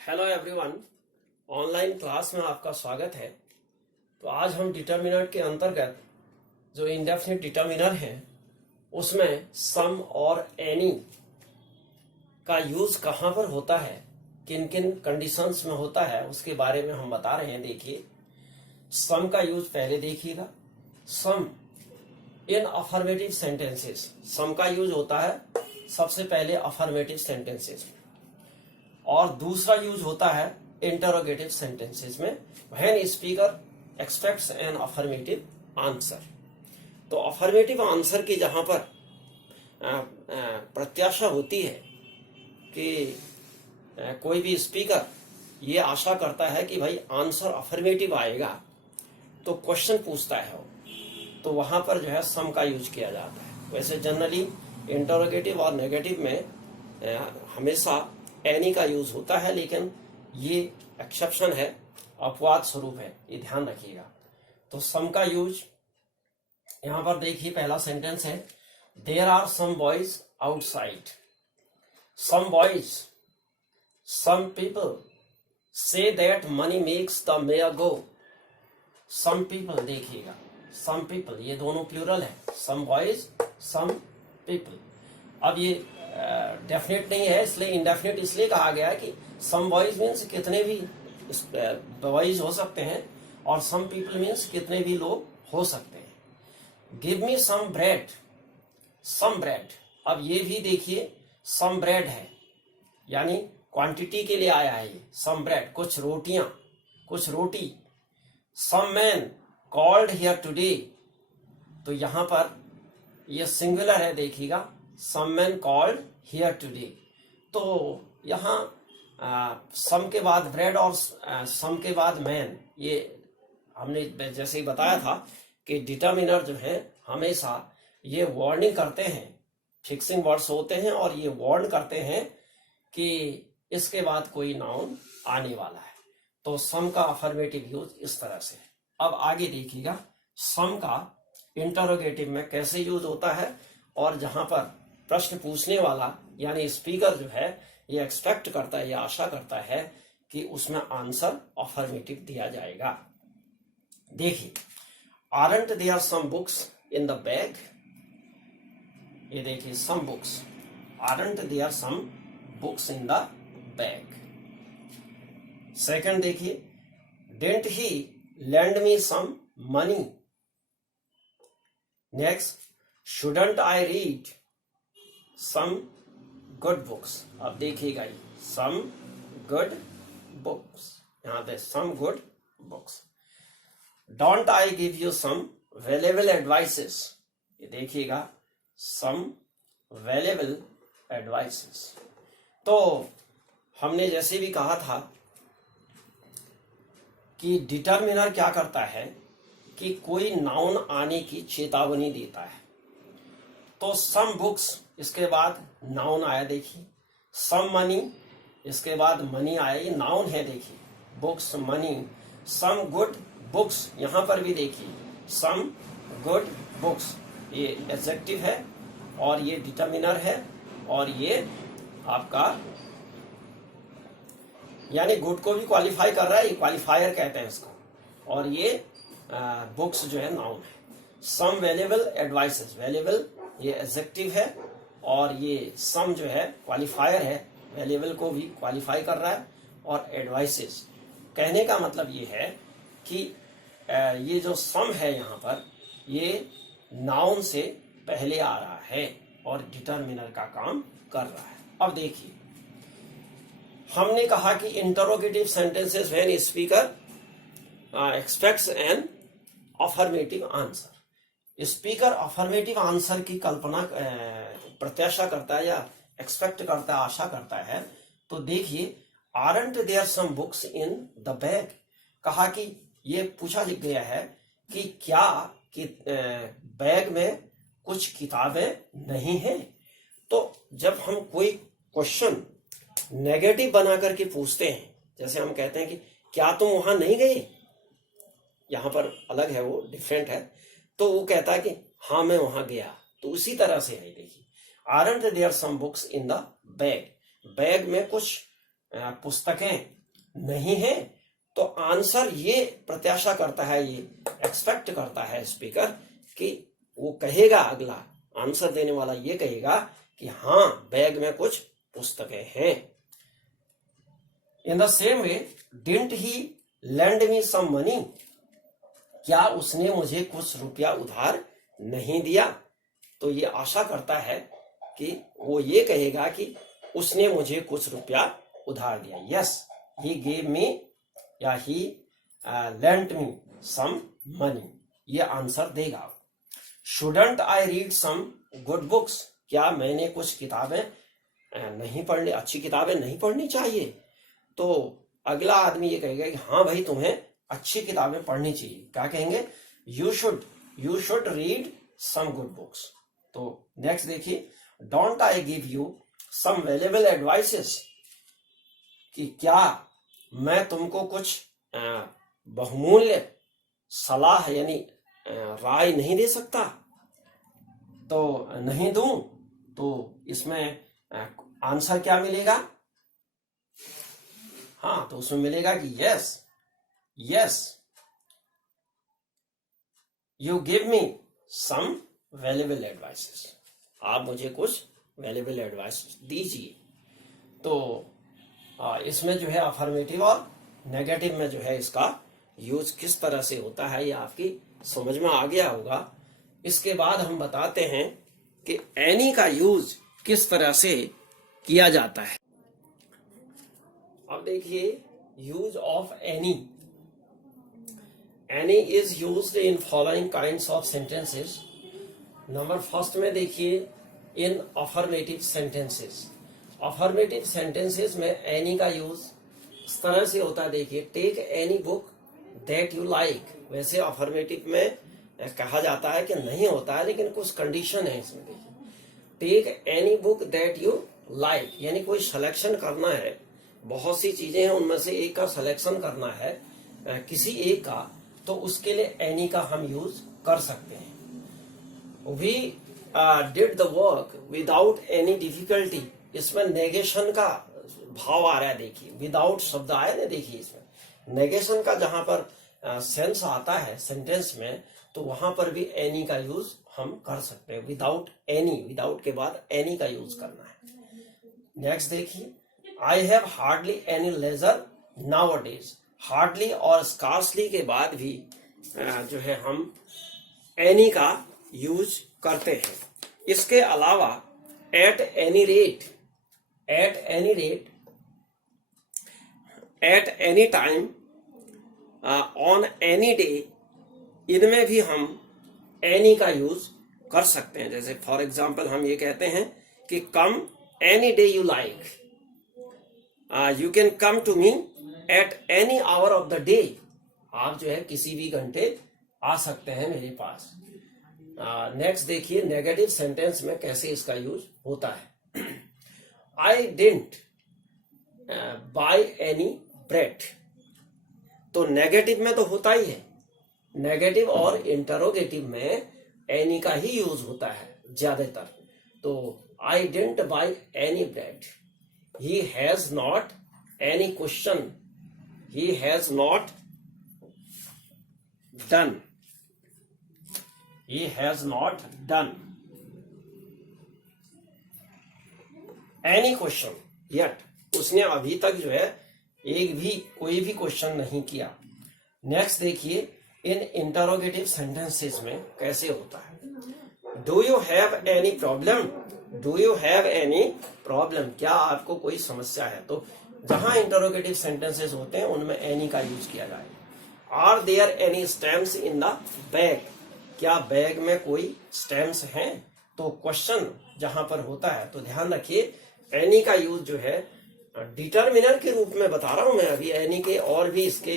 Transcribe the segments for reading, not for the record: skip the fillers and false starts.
Hello everyone, online class में आपका स्वागत है। तो आज हम डिटर्मिनर के अंतर्गत जो इंडेफिनिट डिटर्मिनर है उसमें सम और एनी का यूज कहाँ पर होता है, किन किन कंडीशंस में होता है, उसके बारे में हम बता रहे हैं। देखिए, सम का यूज पहले देखिएगा। सम इन अफर्मेटिव सेंटेंसेस, सम का यूज होता है सबसे पहले अफर्मेटिव सेंटेंसेस में, और दूसरा यूज होता है इंटरोगेटिव सेंटेंसेस में, when speaker expects an affirmative answer. तो अफर्मेटिव आंसर की जहां पर प्रत्याशा होती है कि कोई भी स्पीकर ये आशा करता है कि भाई आंसर अफर्मेटिव आएगा, तो क्वेश्चन पूछता है वो, तो वहां पर जो है सम का यूज किया जाता है। वैसे जनरली इंटरोगेटिव और नेगेटिव में हमेशा एनी का यूज होता है, लेकिन ये एक्सेप्शन है, अपवाद स्वरूप है, ये ध्यान रखिएगा। तो सम का यूज यहां पर देखिए, पहला सेंटेंस है, there are some boys outside. Some boys, some people say that money makes the mare go. Some people, देखिएगा, सम पीपल, ये दोनों प्लूरल है, सम बॉयज सम पीपल। अब ये डेफिनेट नहीं है, इसलिए इंडेफिनेट इसलिए कहा गया है कि सम बॉयज मीन्स कितने भी बॉयज हो सकते हैं, और सम पीपल मीन्स कितने भी लोग हो सकते हैं। Give me some bread, some bread. अब ये भी देखिए, सम ब्रेड है, यानी क्वांटिटी के लिए आया है ये, सम ब्रेड, कुछ रोटियां, कुछ रोटी। सम मैन कॉल्ड हियर टुडे, तो यहां पर ये सिंगुलर है, देखिएगा, सम मैन कॉल्ड हियर टुडे। तो यहाँ सम के बाद ब्रेड और सम के बाद मैन, ये हमने जैसे ही बताया था कि डिटर्मिनर जो है हमेशा ये वार्निंग करते हैं, फिक्सिंग वर्ड्स होते हैं, और ये वार्न करते हैं कि इसके बाद कोई नाउन आने वाला है। तो सम का अफर्मेटिव यूज इस तरह से है। अब आगे देखिएगा, सम का इंटरोगेटिव में कैसे यूज होता है, और जहां पर प्रश्न पूछने वाला यानी स्पीकर जो है ये एक्सपेक्ट करता है, ये आशा करता है कि उसमें आंसर अफर्मेटिव दिया जाएगा। देखिए, aren't there some books in the bag. ये देखिए, some books, aren't there some books in the bag. Second देखिए, didn't he lend me some money. Next, shouldn't I read some good books. अब देखिएगा, ये some good books, यहां पे some good books. Don't I give you some valuable advices. ये देखिएगा, सम valuable advices. तो हमने जैसे भी कहा था कि डिटर्मिनर क्या करता है कि कोई नाउन आने की चेतावनी देता है। तो सम बुक्स, इसके बाद नाउन आया, देखिए, सम मनी, इसके बाद मनी आया, ये नाउन है, देखिए, books, money. Some good books, यहां पर भी देखिए, सम गुड बुक्स, ये एडजेक्टिव है, और ये डिटर्मिनर है, और ये आपका यानी गुड को भी क्वालिफाई कर रहा है, ये क्वालिफायर कहते हैं इसको, और ये बुक्स जो है नाउन है। सम वैल्यूएबल एडवाइसेस, वैल्यूएबल ये एडजेक्टिव है, और ये सम जो है क्वालिफायर है, वैल्यूएबल को भी क्वालिफाई कर रहा है, और एडवाइसेस। कहने का मतलब ये है कि ये जो सम है यहाँ पर, ये नाउन से पहले आ रहा है और डिटर्मिनर का काम कर रहा है। अब देखिए, हमने कहा कि interrogative sentences when speaker expects an affirmative answer. Speaker affirmative answer की कल्पना प्रत्याशा करता है, या एक्सपेक्ट करता है, आशा करता है। तो देखिए, aren't there some books in the bag. कहा कि ये पूछा गया है कि क्या कि बैग में कुछ किताबें नहीं हैं। तो जब हम कोई क्वेश्चन नेगेटिव बना करके पूछते हैं, जैसे हम कहते हैं कि क्या तुम वहां नहीं गए, यहां पर अलग है, वो डिफरेंट है, तो वो कहता है कि हाँ मैं वहां गया। तो उसी तरह से है, देखिए, aren't there some books in the bag, bag में कुछ पुस्तकें नहीं है, तो आंसर ये प्रत्याशा करता है, ये एक्सपेक्ट करता है स्पीकर कि वो कहेगा, अगला आंसर देने वाला ये कहेगा कि हाँ बैग में कुछ पुस्तकें हैं। In the same way, didn't he lend me some money, क्या उसने मुझे कुछ रुपया उधार नहीं दिया? तो ये आशा करता है कि वो ये कहेगा कि उसने मुझे कुछ रुपया उधार दिया। यस, ही गेव मी या he lent me some money, ये आंसर देगा। Shouldn't I read some good books, क्या मैंने कुछ किताबें नहीं पढ़नी, अच्छी किताबें नहीं पढ़नी चाहिए? तो अगला आदमी ये कहेगा कि हाँ भाई तुम्हें अच्छी किताबें पढ़नी चाहिए। क्या कहेंगे? You should read some good books. तो नेक्स्ट देखिए, don't I give you some valuable advices, कि क्या मैं तुमको कुछ बहुमूल्य सलाह यानी राय नहीं दे सकता? तो नहीं दूं, तो इसमें आंसर क्या मिलेगा? हाँ, तो उसमें मिलेगा कि yes you give me some valuable advices, आप मुझे कुछ वैल्यूएबल एडवाइस दीजिए। तो इसमें जो है अफर्मेटिव और नेगेटिव में जो है इसका यूज किस तरह से होता है ये आपकी समझ में आ गया होगा। इसके बाद हम बताते हैं कि एनी का यूज किस तरह से किया जाता है। अब देखिए, use of any is used in following kinds of sentences. Number first में देखिए, in affirmative sentences. Affirmative sentences में एनी का यूज इस तरह से होता है। देखिए, take any book that you like. वैसे अफर्मेटिव में कहा जाता है कि नहीं होता है, लेकिन कुछ कंडीशन है इसमें। देखिए, take any book that you like, यानी कोई सिलेक्शन करना है, बहुत सी चीजें हैं उनमें से एक का सिलेक्शन करना है, किसी एक का, तो उसके लिए एनी का हम यूज कर सकते हैं। We did the work without any difficulty, इसमें नेगेशन का भाव आ रहा है। देखिए, विदाउट शब्द आया ना, देखिए इसमें नेगेशन का जहां पर सेंस आता है सेंटेंस में, तो वहां पर भी एनी का यूज हम कर सकते हैं। विदाउट एनी, विदाउट के बाद एनी का यूज करना है। नेक्स्ट देखिए, I have hardly any leisure nowadays. Hardly और स्कार्सली के बाद भी जो है हम एनी का यूज करते हैं। इसके अलावा at any rate, at any rate, at any time, on any day, इनमें भी हम एनी का यूज कर सकते हैं। जैसे फॉर एग्जाम्पल हम ये कहते हैं कि come any day you like, you can come to me at any hour of the day. आप जो है किसी भी घंटे आ सकते हैं मेरे पास। नेक्स्ट देखिए, नेगेटिव सेंटेंस में कैसे इसका यूज होता है। I didn't by any bread, तो नेगेटिव में तो होता ही है, नेगेटिव और इंटरोगेटिव में एनी का ही यूज होता है ज्यादातर। तो I didn't by any bread, he has not any question, he has not done, he has not done any question yet, उसने अभी तक जो है कोई भी क्वेश्चन नहीं किया। नेक्स्ट देखिए, इन इंटरोगेटिव सेंटेंसेस में कैसे होता है। Do you have any problem, do you have any problem, क्या आपको कोई समस्या है? तो जहां इंटरोगेटिव सेंटेंसेस होते हैं उनमें एनी का यूज किया जाएगा। Are there any stamps in the bag, क्या बैग में कोई स्टैम्प्स हैं? तो क्वेश्चन जहां पर होता है, तो ध्यान रखिए एनी का यूज जो है डिटर्मिनर के रूप में बता रहा हूं मैं अभी। एनी के और भी इसके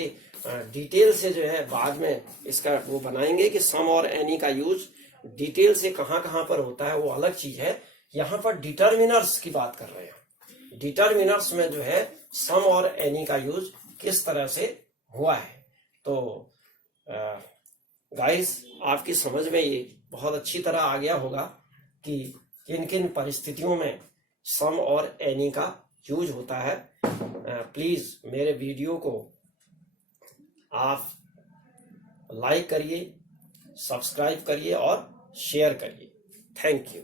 डिटेल से जो है बाद में इसका वो बनाएंगे कि सम और एनी का यूज डिटेल से कहां कहां पर होता है, वो अलग चीज है। यहां पर डिटर्मिनर्स की बात कर रहे हैं। डिटर्मिनर्स में जो है सम और एनी का यूज किस तरह से हुआ है। तो गाइस, आपकी समझ में ये बहुत अच्छी तरह आ गया होगा कि किन किन परिस्थितियों में सम और एनी का यूज होता है। प्लीज मेरे वीडियो को आप लाइक करिए, सब्सक्राइब करिए और शेयर करिए। Thank you.